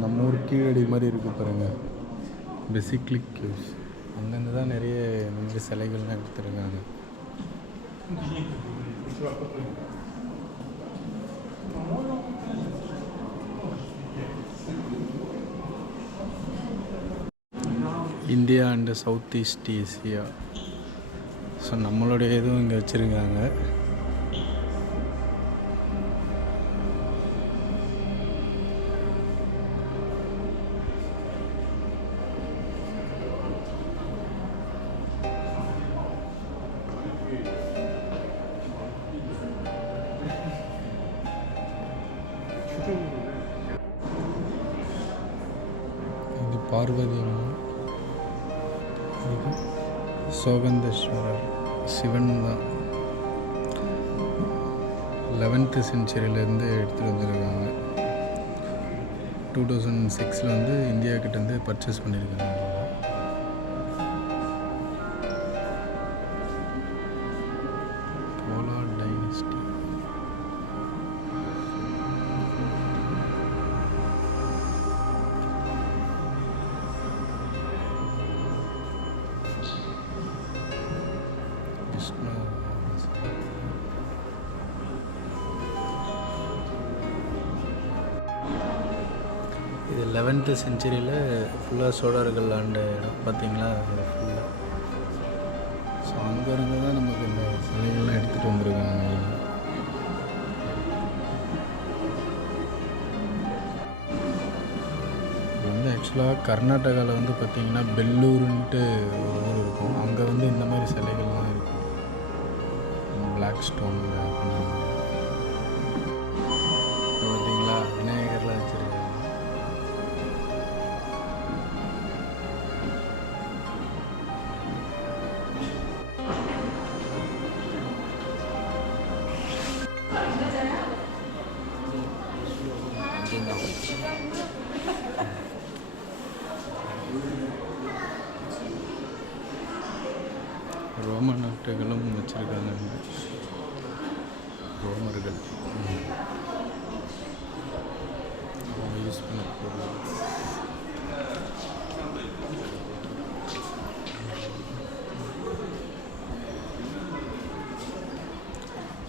நம்ம ஊர் கீழடி மாதிரி இருக்குது பாருங்கள், பெசிக்லிக் கேவ்ஸ். அங்கேருந்து தான் நிறைய இந்த மாதிரி சிலைகள்லாம் எடுத்துருக்காங்க. India and south east Asia. So நம்மளுடைய இதுவும் இங்கே வச்சுருக்காங்க. இது பார்வதி அம்மன், இது சோகந்தேஸ்வரர் சிவன் தான். 11th சென்ச்சுரியிலேருந்து எடுத்துகிட்டு வந்துருக்காங்க. 2006 வந்து இந்தியா கிட்டேருந்து பர்ச்சேஸ் பண்ணியிருக்காங்க. போலா டைனஸ்டி. இது 11th சென்ச்சுரியில் ஃபுல்லாக சோழர்கள் ஆண்ட இடம் பார்த்தீங்களா, இது ஃபுல்லாக. ஸோ அங்கேருந்து தான் நமக்கு இந்த சிலைகள்லாம் எடுத்துகிட்டு வந்திருக்காங்க. இது வந்து ஆக்சுவலாக கர்நாடகாவில் வந்து பார்த்திங்கன்னா பெல்லூருன்ட்டு ஒரு ஊர் இருக்கும். அங்கே வந்து இந்த மாதிரி சிலைகள்லாம் இருக்கும். பிளாக் ஸ்டோனில் பார்த்தீங்களா, விநாயகர்லாம் வச்சுருக்காங்க. ரோம நாட்டுகளும் வச்சுருக்காங்க. ரோமர்கள் யூஸ் பண்ண பொருள்.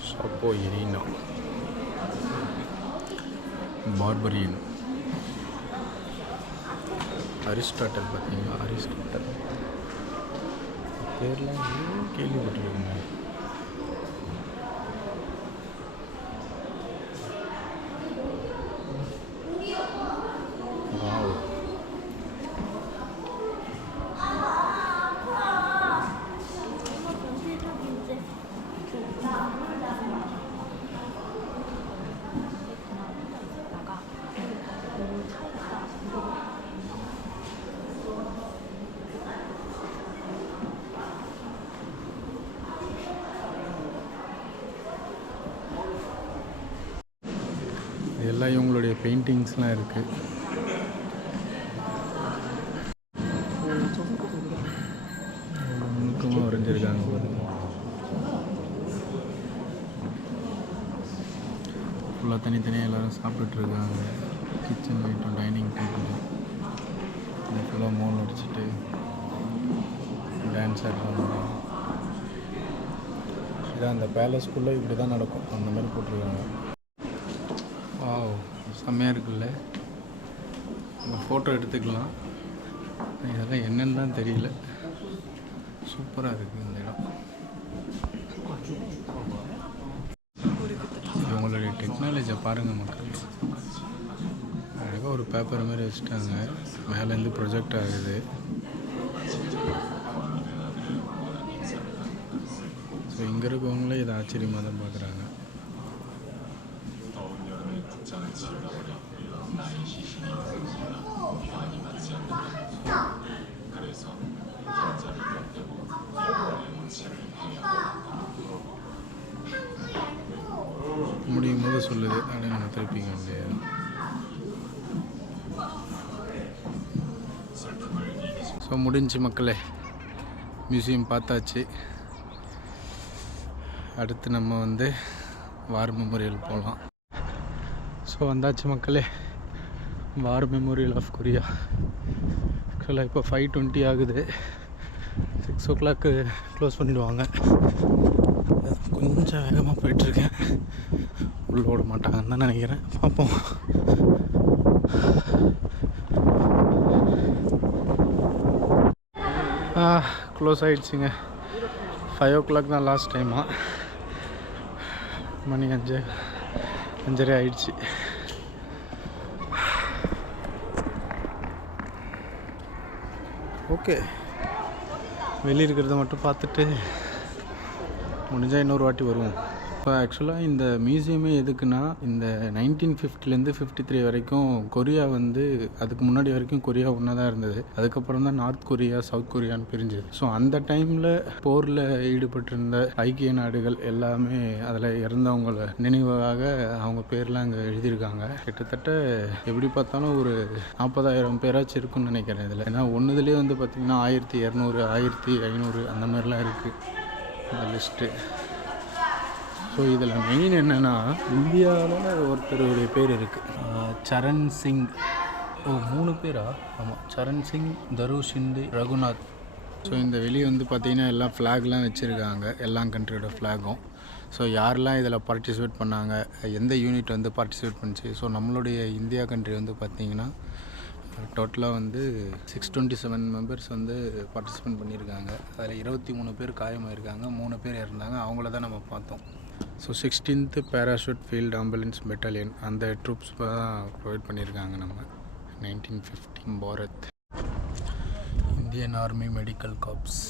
ஷாப்போ எரீனா, பார்பரியன், அரிஸ்டாட்டல். பார்த்தீங்களா, அரிஸ்டாட்டல் பேர்லாம் கேள்விப்பட்டிருக்கேங்க. இதெல்லாம் இவங்களுடைய பெயிண்டிங்ஸ்லாம் இருக்குது. நுணுக்கமாக வரைஞ்சிருக்காங்க பாருங்க. ஃபுல்லாக தனித்தனியாக எல்லோரும் சாப்பிட்டுட்ருக்காங்க. கிச்சன் ஐட்டம், டைனிங் டேபிள், இந்த ஃபுல்லாக மோல் அடிச்சுட்டு டான்ஸ் ஆடுறாங்க. இதான் அந்த பேலஸ்குள்ளே இப்படி தான் நடக்கும், அந்த மாதிரி போட்டிருக்காங்க. செம்மையாக இருக்குல்ல, நம்ம ஃபோட்டோ எடுத்துக்கலாம். இதெல்லாம் என்னன்னு தான் தெரியல, சூப்பராக இருக்குது இந்த இடம். இவங்களுடைய டெக்னாலஜியை பாருங்கள் மக்கள். அழகாக ஒரு பேப்பர் மாதிரி வச்சுட்டாங்க, மேலேருந்து ப்ரொஜெக்ட் ஆகுது. ஸோ இங்கே இருக்கவங்களே இதை ஆச்சரியமாக தான் பார்க்குறாங்க. முடியும் போது சொல்லுது, அப்படியே நம்ம திருப்பிக்க முடியாது. ஸோ முடிஞ்சு மக்களே, மியூசியம் பார்த்தாச்சு. அடுத்து நம்ம வந்து வார் மெமோரியல் போகலாம். ஸோ வந்தாச்சு மக்களே, வார் மெமோரியல் ஆஃப் கொரியா. ஆக்சுவலாக இப்போ 5:20 ஆகுது. 6 o'clock க்ளோஸ் பண்ணிவிடுவாங்க. கொஞ்சம் வேகமாக போயிட்டுருக்கேன். உள்ளே விட மாட்டாங்கன்னு தான் நினைக்கிறேன். பார்ப்போம். க்ளோஸ் ஆகிடுச்சிங்க. 5 o'clock தான் லாஸ்ட் டைமாக. மணி 5:30 ஆயிடுச்சு. ஓகே, வெளியே இருக்கிறத மட்டும் பார்த்துட்டு முடிஞ்சால் இன்னொரு வாட்டி வருவோம். இப்போ ஆக்சுவலாக இந்த மியூசியமே எதுக்குன்னா, இந்த 1950லேருந்து 53 வரைக்கும் கொரியா வந்து அதுக்கு முன்னாடி வரைக்கும் கொரியா ஒன்றா தான் இருந்தது. அதுக்கப்புறம் தான் நார்த் கொரியா சவுத் கொரியான்னு பிரிஞ்சுது. ஸோ அந்த டைமில் போரில் ஈடுபட்டிருந்த ஐக்கிய நாடுகள் எல்லாமே அதில் இறந்தவங்கள நினைவாக அவங்க பேர்லாம் அங்கே எழுதியிருக்காங்க. கிட்டத்தட்ட எப்படி பார்த்தாலும் ஒரு 40,000 பேராச்சும் இருக்குன்னு நினைக்கிறேன் இதில். ஏன்னா ஒன்றுதுலேயே வந்து பார்த்திங்கன்னா 1200 1500 அந்த மாதிரிலாம் இருக்குது இந்த லிஸ்ட்டு. ஸோ இதில் மெயின் என்னென்னா, இந்தியாவில் ஒருத்தருடைய பேர் இருக்குது, சரண் சிங். 3 பேரா? ஆமாம், சரண் சிங், தருஷிந்து, ரகுநாத். ஸோ இந்த வெளியே வந்து பார்த்திங்கன்னா எல்லாம் ஃப்ளாக்லாம் வச்சுருக்காங்க, எல்லா கண்ட்ரியோட ஃப்ளாகும். ஸோ யாரெல்லாம் இதில் பார்ட்டிசிபேட் பண்ணாங்க, எந்த யூனிட் வந்து பார்ட்டிசிபேட் பண்ணிச்சு. ஸோ நம்மளுடைய இந்தியா கண்ட்ரி வந்து பார்த்திங்கன்னா டோட்டலாக வந்து 627 மெம்பர்ஸ் வந்து பார்ட்டிசிபேட் பண்ணியிருக்காங்க. அதில் 23 பேர் காயமாயிருக்காங்க, 3 பேர் இறந்தாங்க. அவங்கள தான் நம்ம பார்த்தோம். So 16th parachute field ambulance battalion அந்த ட்ரூப்ஸ் தான் ப்ரொவைட் பண்ணியிருக்காங்க நம்ம. 1915 Bharat Indian army medical corps.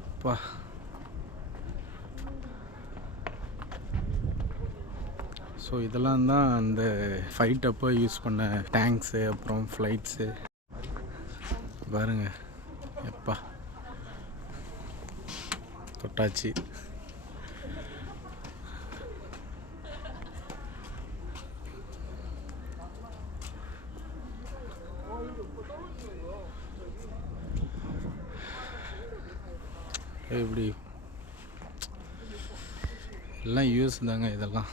அப்பா, ஸோ இதெல்லாம் தான் அந்த ஃபைட் அப்போ யூஸ் பண்ண டேங்க்ஸு, அப்புறம் ஃப்ளைட்ஸு பாருங்கள். எப்பா தொட்டாச்சு. இப்படி எல்லாம் யூஸ் தாங்க. இதெல்லாம்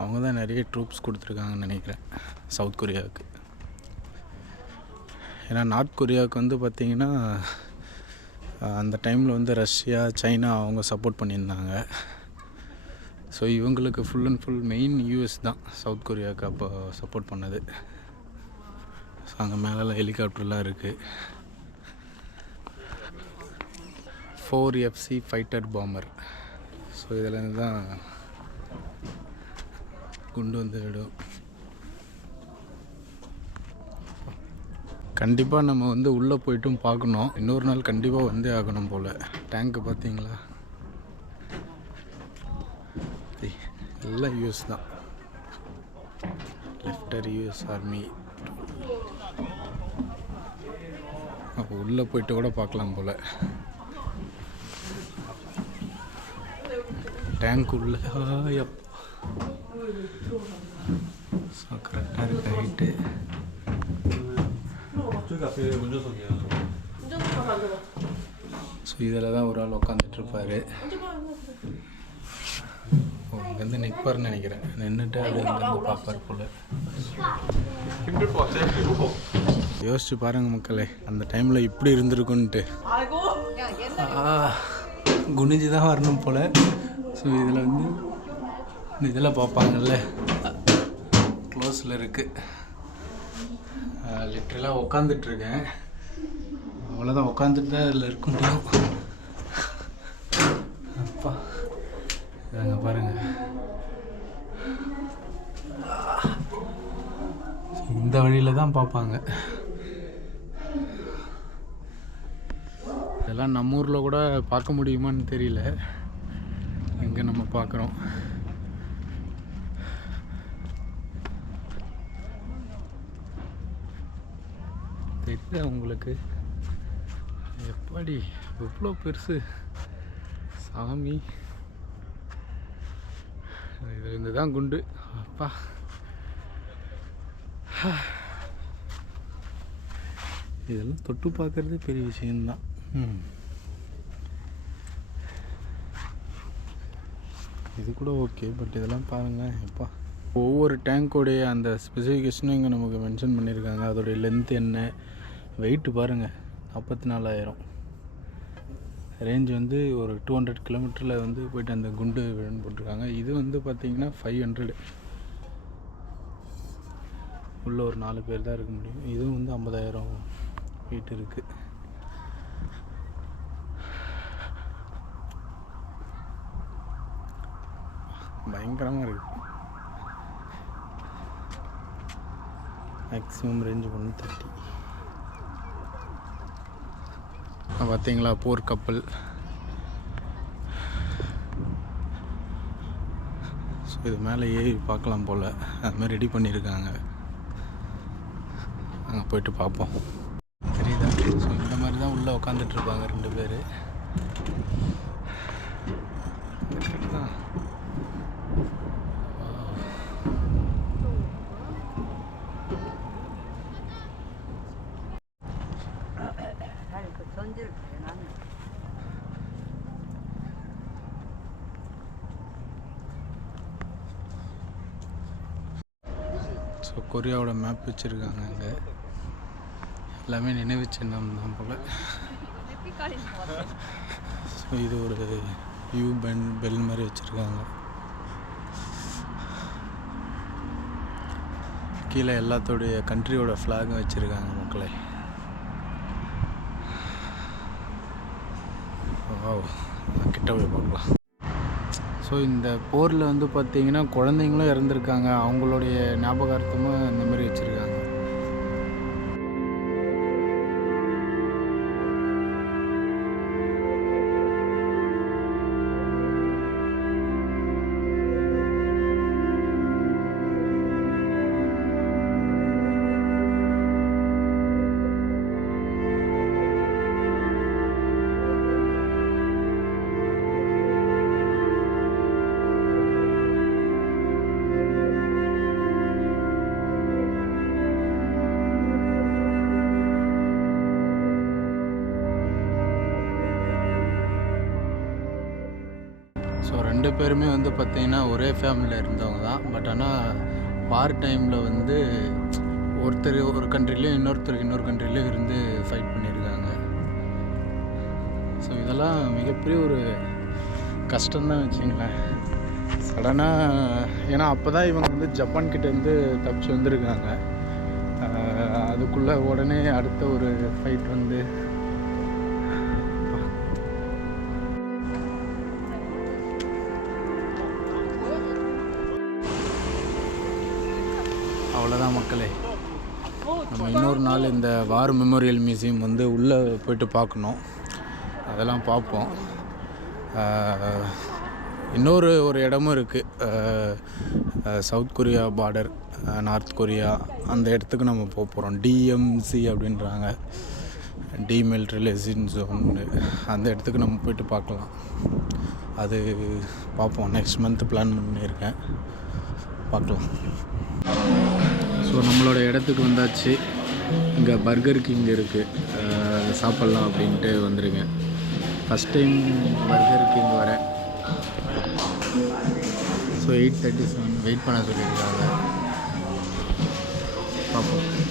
அவங்க தான் நிறைய ட்ரூப்ஸ் கொடுத்துருக்காங்கன்னு நினைக்கிறேன் சவுத் கொரியாவுக்கு. ஏன்னா நார்த் கொரியாவுக்கு வந்து பார்த்திங்கன்னா அந்த டைமில் வந்து ரஷ்யா, சைனா அவங்க சப்போர்ட் பண்ணியிருந்தாங்க. ஸோ இவங்களுக்கு full and full main US தான் சவுத் கொரியாவுக்கு அப்போ சப்போர்ட் பண்ணது. ஸோ அங்கே மேலெலாம் ஹெலிகாப்டர்லாம் இருக்குது. 4FC fighter பாம்பர். ஸோ இதில் தான் குண்டு வந்து விடும். கண்டிப்பாக நம்ம வந்து உள்ளே போய்ட்டும் பார்க்கணும். இன்னொரு நாள் கண்டிப்பாக வந்தே ஆகணும் போல். டேங்க்கு பார்த்தீங்களா, எல்லாம் யூஎஸ் தான். லெஃப்டர் யூஎஸ் ஆர்மி. அப்போ உள்ளே போய்ட்டு கூட பார்க்கலாம் போல். டேங்க் உள்ள கரெக்டாக இருக்கு ஹைட்டு. ஸோ இதில் தான் ஒரு ஆள் உட்காந்துட்ருப்பார். இங்கேருந்து நிற்பார்னு நினைக்கிறேன். நின்றுட்டு அது இங்கேருந்து பார்ப்பார் போல். யோசிச்சு பாருங்கள் மக்களே, அந்த டைமில் இப்படி இருந்திருக்குன்ட்டு. குனிஞ்சு தான் வரணும் போல். ஸோ இதில் வந்து இந்த இதெல்லாம் பார்ப்பாங்கல்ல, க்ளோஸில் இருக்குது. லிட்ரலாக உட்காந்துட்ருக்கேன். அவ்வளோதான், உட்காந்துட்டு தான் அதில் இருக்க முடியும். அப்பா இதாங்க பாருங்கள். இந்த வழியில் தான் பார்ப்பாங்க. இதெல்லாம் நம்ம ஊரில் கூட பார்க்க முடியுமான்னு தெரியல. எங்கே நம்ம பார்க்குறோம். தெரியல உங்களுக்கு எப்படி எவ்வளோ பெருசு சாமி. இதுலேருந்து தான் குண்டு. அப்பா இதெல்லாம் தொட்டு பார்க்குறதே பெரிய விஷயம்தான். இது கூட ஓகே. பட் இதெல்லாம் பாருங்கள் எப்பா, ஒவ்வொரு டேங்க்கோடைய அந்த ஸ்பெசிஃபிகேஷனும் இங்கே நமக்கு மென்ஷன் பண்ணியிருக்காங்க. அதோடைய லென்த் என்ன, வெயிட்டு பாருங்கள் 44,000. ரேஞ்ச் வந்து ஒரு 200 கிலோமீட்டரில் வந்து போய்ட்டு அந்த குண்டு விழுன்னு போட்டிருக்காங்க. இது வந்து பார்த்திங்கன்னா 500. உள்ளே ஒரு 4 பேர் தான் இருக்க முடியும். இதுவும் வந்து 50,000 வெயிட் இருக்குது. பயங்கரமாக இருக்குது. Maximum range 130. பார்த்தீங்களா போர்க்கப்பல். ஸோ இது மேலே ஏறி பார்க்கலாம் போல், அதுமாதிரி ரெடி பண்ணியிருக்காங்க. அங்கே போய்ட்டு பார்ப்போம். தெரியுதா? ஸோ இந்த மாதிரி தான் உள்ளே உட்காந்துட்ருப்பாங்க 2 பேர். ஸோ கொரியாவோட மேப் வச்சுருக்காங்க அங்கே. எல்லாமே நினைவு சின்னம் தான் போல். ஸோ இது ஒரு யூ பெல் மாதிரி வச்சுருக்காங்க. கீழே எல்லாத்தோடைய கண்ட்ரியோட ஃப்ளாகும் வச்சுருக்காங்க மக்களே. கிட்ட போய் பார்க்கலாம். ஸோ இந்த போரில் வந்து பார்த்திங்கன்னா குழந்தைங்களும் இறந்துருக்காங்க. அவங்களுடைய ஞாபகார்த்தமும் இந்த மாதிரி வச்சுருக்காங்க. ஸோ 2 பேருமே வந்து பார்த்திங்கன்னா ஒரே ஃபேமிலியில் இருந்தவங்க தான். பட் ஆனால் வார் டைமில் வந்து ஒருத்தர் ஒரு கண்ட்ரிலையும் இன்னொருத்தர் இன்னொரு கண்ட்ரிலையும் இருந்து ஃபைட் பண்ணியிருக்காங்க. ஸோ இதெல்லாம் மிகப்பெரிய ஒரு கஷ்டம்தான் வச்சுங்களேன். சடனாக ஏன்னா அப்போ தான் இவங்க வந்து ஜப்பான்கிட்டேருந்து தப்பிச்சு வந்திருக்காங்க. அதுக்குள்ளே உடனே அடுத்த ஒரு ஃபைட் வந்து அவ்வளோதான் மக்களே. நம்ம இன்னொரு நாள் இந்த வார் மெமோரியல் மியூசியம் வந்து உள்ளே போய்ட்டு பார்க்கணும். அதெல்லாம் பார்ப்போம். இன்னொரு இடமும் இருக்குது, south Korea border, north Korea. அந்த இடத்துக்கு நம்ம போக போகிறோம். டிஎம்சி அப்படின்றாங்க, டீமிலிட்டரைசேஷன் ஜோன். அந்த இடத்துக்கு நம்ம போய்ட்டு பார்க்கலாம். அது பார்ப்போம். நெக்ஸ்ட் மந்த் பிளான் பண்ணியிருக்கேன், பார்க்கலாம். ஸோ நம்மளோட இடத்துக்கு வந்தாச்சு. இங்கே பர்கர் கிங் இருக்குது, சாப்பிட்லாம் அப்படின்ட்டு வந்துருக்கேன். ஃபஸ்ட் டைம் பர்கர் கிங் வரேன். ஸோ 8:37 வெயிட் பண்ண சொல்லியிருக்காங்க. பார்ப்போம்.